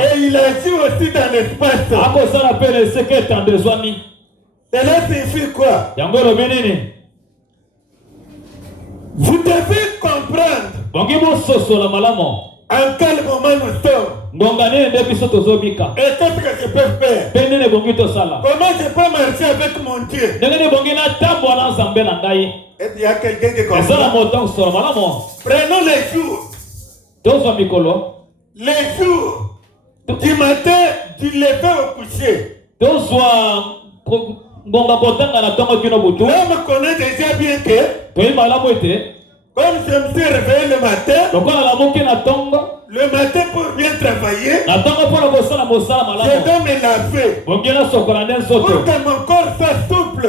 Et il agit aussi dans l'espace. Cela signifie quoi? Vous devez comprendre en quel moment nous sommes. Et qu'est-ce que je peux faire? Comment je peux marcher avec mon Dieu? Et il y a quelqu'un qui comprend. Prenons les jours. Les jours du matin, du lever au coucher. L'homme connaît déjà bien que comme je me suis réveillé le matin pour bien travailler, je dois me laver pour que mon corps soit souple.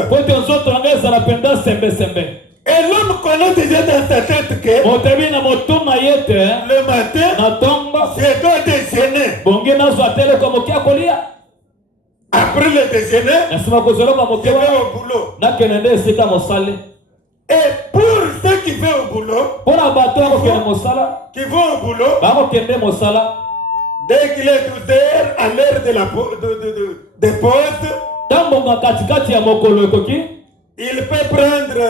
Et l'homme connaît déjà dans sa tête que le matin, je dois déjeuner. Après le déjeuner, je vais au boulot. Et pour ceux qui vont au boulot, dès qu'il est 12 heures, à l'heure de la pause, il peut prendre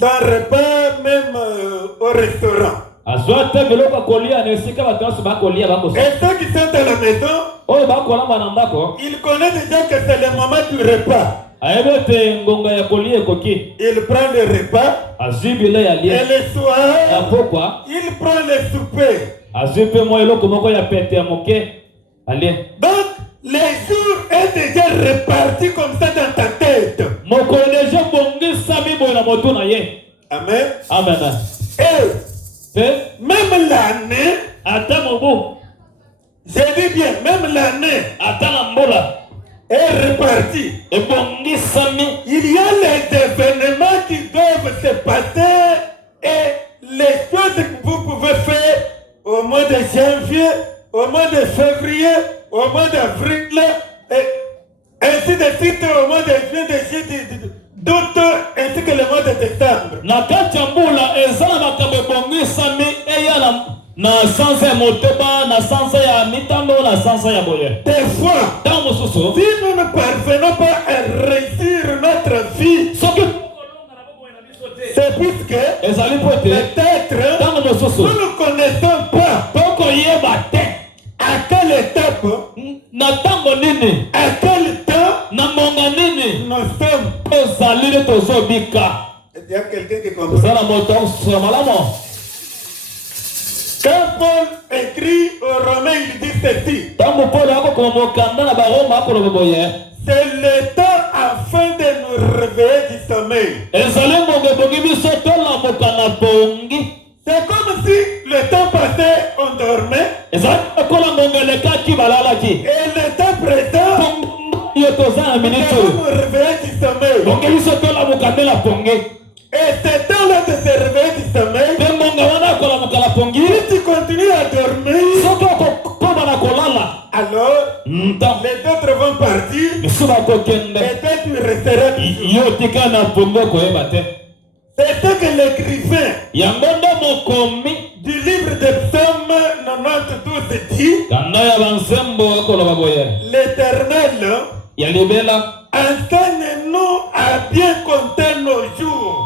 son repas même au restaurant. Et ceux qui sont à la maison, ils connaissent déjà que c'est le moment du repas. Il prend le repas et le soir, il prend le souper. Donc, les jours est déjà répartis comme ça dans ta tête. Amen. Amen. Et même l'année, je dis bien, même l'année est répartie. Il y a les événements qui doivent se passer et les choses que vous pouvez faire au mois de janvier, au mois de février, au mois d'avril, et ainsi de suite au mois de juillet, d'août, ainsi que le mois de décembre. Des fois, si nous ne parvenons pas à réussir notre vie, c'est puisque peut-être nous ne connaissons pas à quelle étape, à quel temps nous sommes. Il y a quelqu'un qui comprend. Quand Paul écrit aux Romains, il dit ceci. C'est le temps afin de nous réveiller du sommeil. C'est comme si le temps passé, on dormait. Et le temps présent, nous nous réveiller du sommeil. Et c'est temps-là de se réveiller du sommeil. Si tu continues à dormir, alors les autres vont partir et toi tu resteras toujours. C'est ce que l'écrivain du livre des psaumes 92 dit. L'Éternel enseigne-nous à bien compter nos jours,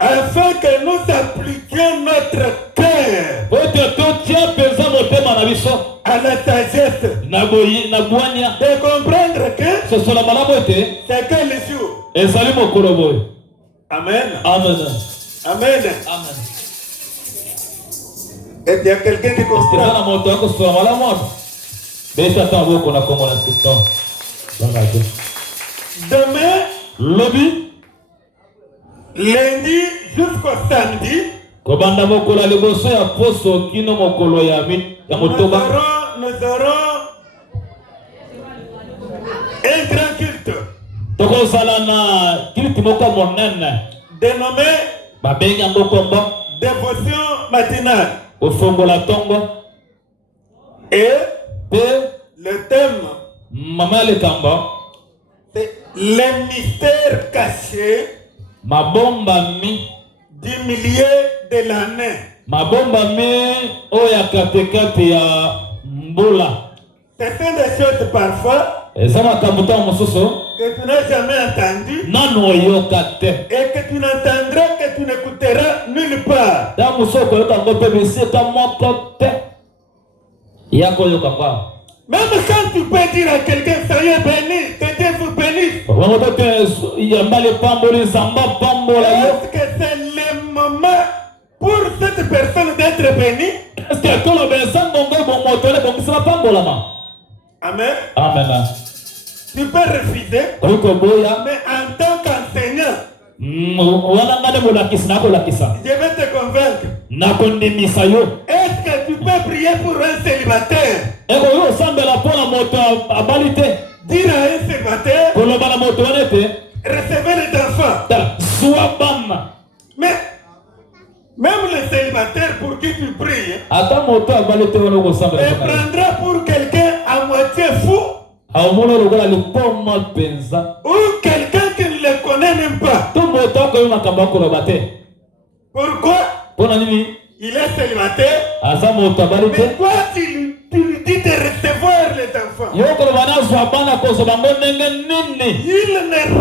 afin que nous appliquions notre cœur à la sagesse, de comprendre que c'est que le jour. Amen. Amen. Amen. Amen. Et il y a quelqu'un qui comprend. Demain, lundi jusqu'au samedi, nous aurons un grand culte dénommé dévotion matinale. Et le thème, c'est les mystères cachés du milieu de l'année. Mabomba mi oya katekati ya mbula. Ce sont des choses parfois Ezama kabuta mususu que tu n'as jamais entendu nano yokate. et que tu n'entendras, que tu n'écouteras nulle part. Da musoko yoka ngope bisika mokote. Yako yoka kwa. Même quand tu peux dire à quelqu'un, soyez béni, que Dieu vous bénisse. Est-ce que c'est le moment pour cette personne d'être bénie? Amen. Amen. Tu peux refuser, mais en tant qu'enseignant, je vais te convaincre. Est-ce que tu peux prier pour un célibataire? Dire à un célibataire, recevez les enfants. Mais même le célibataire pour qui tu pries, il prendra pour quelqu'un à moitié fou ou quelqu'un qui ne le connaît même pas. Pourquoi? Il est célibataire, mais toi tu lui dis de recevoir les enfants. Il ne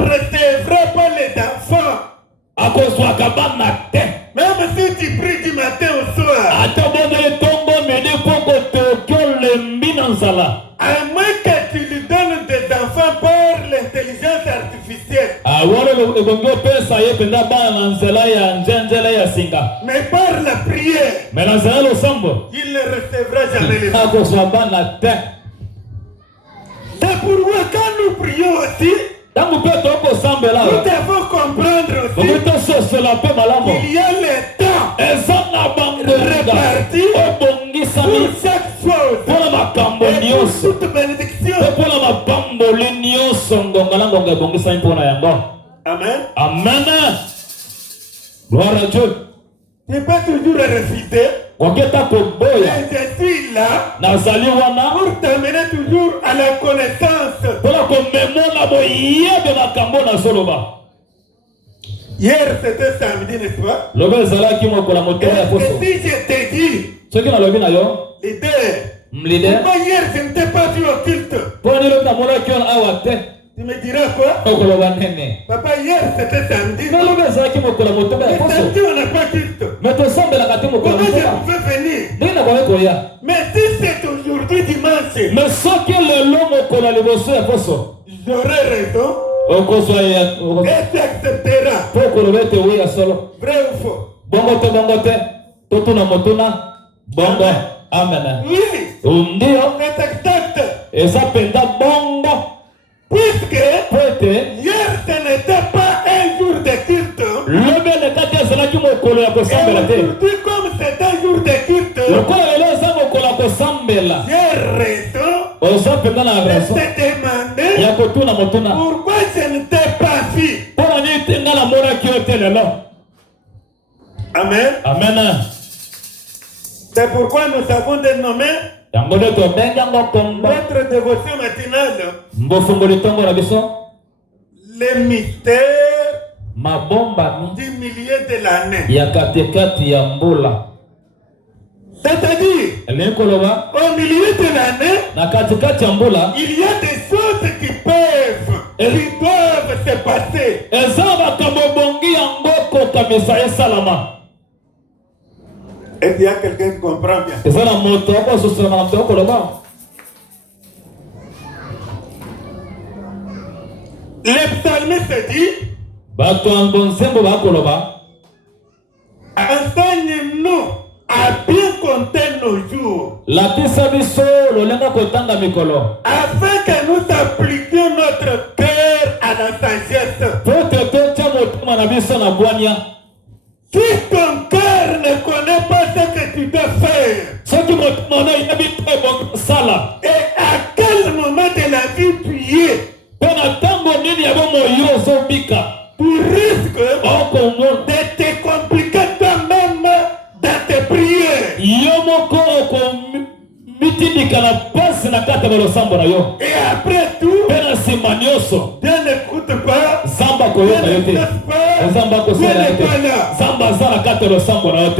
recevra pas les enfants. Même si tu pries du matin au soir, à moins que tu lui donnes des enfants par l'intelligence artificielle. Mais par la prière, il ne recevra jamais les enfants. C'est pourquoi quand nous prions aussi, nous devons comprendre aussi qu'il y a les temps répartis pour chaque chose et pour toute bénédiction. Amen. Amen. Gloire à Dieu. Tu peux toujours refuser. Mais je suis là pour t'amener toujours à la connaissance. Hier c'était samedi, n'est-ce pas? Et si je t'ai dit, leader, pourquoi hier je ne t'ai pas vu au culte? Tu me diras quoi? Papa, hier c'était samedi. Mais samedi on n'a pas culte. Comment je pouvais venir? Mais si c'est aujourd'hui dimanche, j'aurai raison. Et tu accepteras. Vrai ou faux? Amen. Oui. C'est exact. Puisque hier ce n'était pas un jour de culte. Et aujourd'hui comme c'est un jour de culte, j'ai raison de te demander pourquoi je ne t'ai pas vu. Amen. Amen. C'est pourquoi nous avons dénommé notre dévotion matinale les mystères du milieu de l'année. C'est-à-dire, au milieu de l'année, il y a des choses qui doivent se passer. Et il y a quelqu'un qui comprend bien. Le psalmiste dit, enseigne-nous à bien compter nos jours, afin que nous appliquions notre cœur à la sagesse. Si ton cœur ne connaît pas ce que tu dois faire, et à quel moment de la vie tu y es, tu risques de te compliquer toi-même dans tes prières. Et après tout, Dieu n'écoute pas, Dieu ne passe pas, Dieu n'est pas là.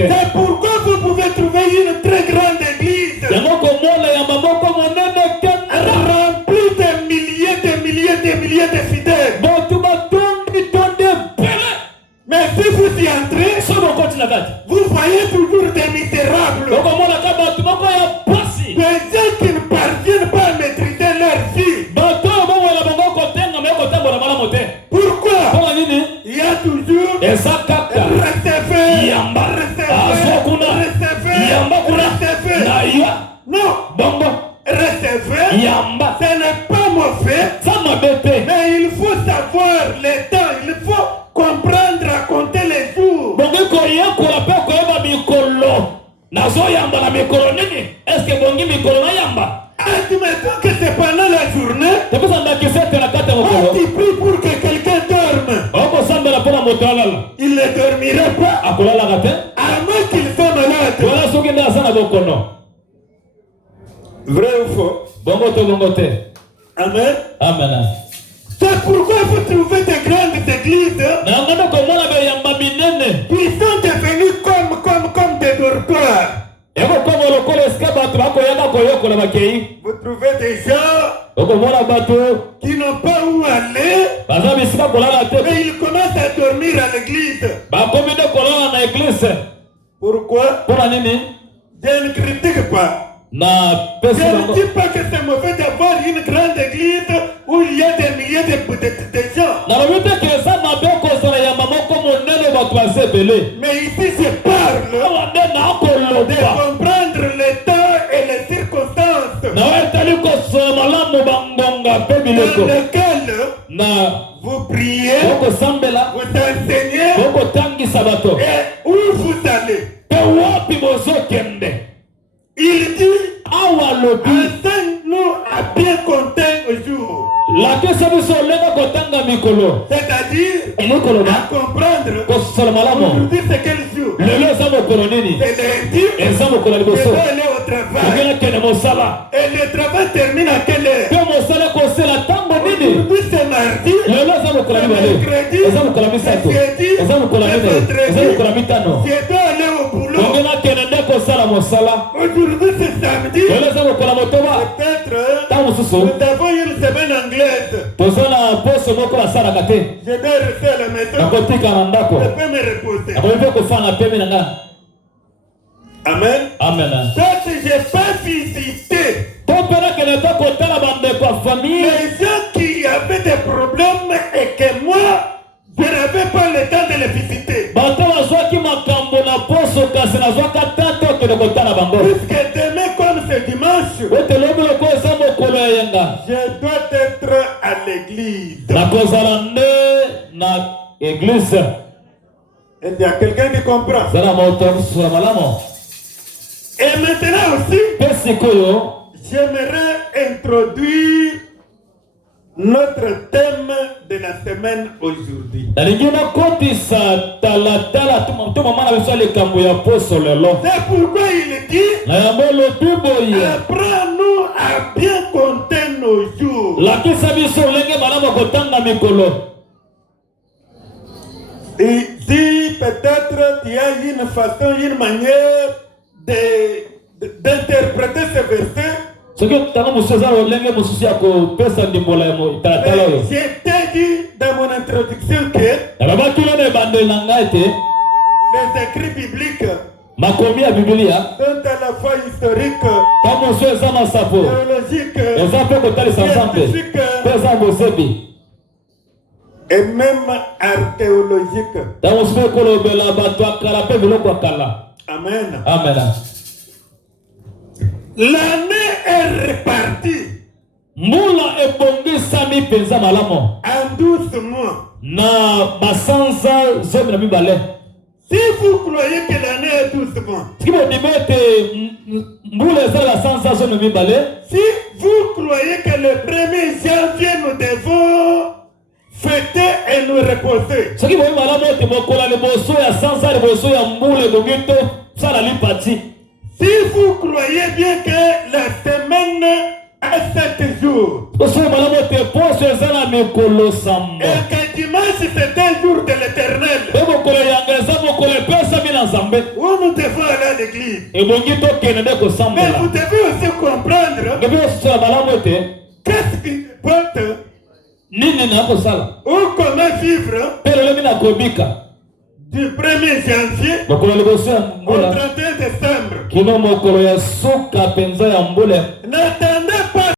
C'est pourquoi vous pouvez trouver une très grande église remplie de milliers de fidèles. Mais si vous y entrez, vous voyez toujours des misérables, des gens qui ne parviennent pas à maîtriser leur vie. Pourquoi? Il y a toujours Non, recevoir, ce n'est pas mauvais, mais il faut savoir les temps, il faut comprendre à compter les jours. Tu me dis que c'est pendant la journée, tu pries pour que quelqu'un dorme. Il ne dormira pas, à moins qu'il soit malade. Vrai ou faux? Amen. Amen. C'est pourquoi vous trouvez des grandes églises qui sont devenues comme des dortoirs. Vous trouvez des gens qui n'ont pas où aller, mais ils commencent à dormir à l'église. Pourquoi? Je ne critique pas. Je ne dis pas que c'est mauvais d'avoir une grande église où il y a des milliers de gens. Mais ici je parle de comprendre les temps et les circonstances dans lesquelles vous priez, vous enseignez et où vous allez. Il dit, enseigne-nous à bien compter au jour. C'est-à-dire à comprendre aujourd'hui c'est quel jour. C'est lundi, je dois aller au travail. Et le travail termine à quelle heure? Aujourd'hui c'est mardi, c'est mercredi, c'est jeudi, c'est vendredi. Je dois aller au boulot. Aujourd'hui c'est samedi. Peut-être nous avons une semaine anglaise. Je dois rester à la maison. Je peux me reposer. Amen. Ça que j'ai pas visité. Les gens qui avaient des problèmes et que moi je n'avais pas le temps de les visiter. Puisque demain comme c'est dimanche, je dois être à l'église. Et il y a quelqu'un qui comprend. Et maintenant aussi, j'aimerais introduire notre thème de la semaine aujourd'hui. C'est pourquoi il dit, apprends-nous à bien compter nos jours. Et si peut-être il y a une façon, une manière d'interpréter ce verset, je t'ai dit dans mon introduction que les écrits bibliques sont à la fois historiques, théologiques, scientifiques et même archéologiques. Amen. L'année est répartie en 12 mois. Si vous croyez que l'année est 12 mois, si vous croyez que le 1er janvier nous devons fêter et nous reposer, si vous croyez bien que la semaine a 7 jours, et que dimanche c'est un jour de l'éternel, où nous devons aller à l'église. Et Mais vous devez aussi comprendre qu'est-ce qui porte ou comment vivre du 1er janvier au 31 décembre.